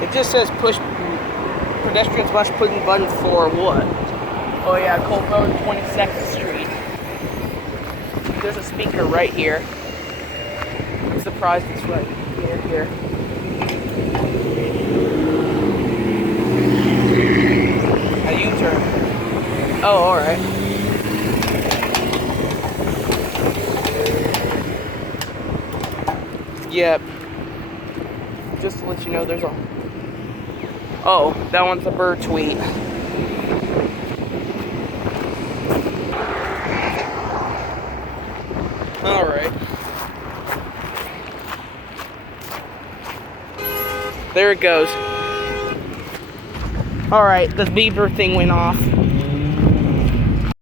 It just says push pedestrians must push button for what? Oh yeah, Colt Road, 22nd Street. There's a speaker right here. I'm surprised it's right here. A U-turn. Oh, alright. Yep. Just to let you know, there's a... Oh, that one's a bird tweet. Alright. There it goes. Alright, the beeper thing went off.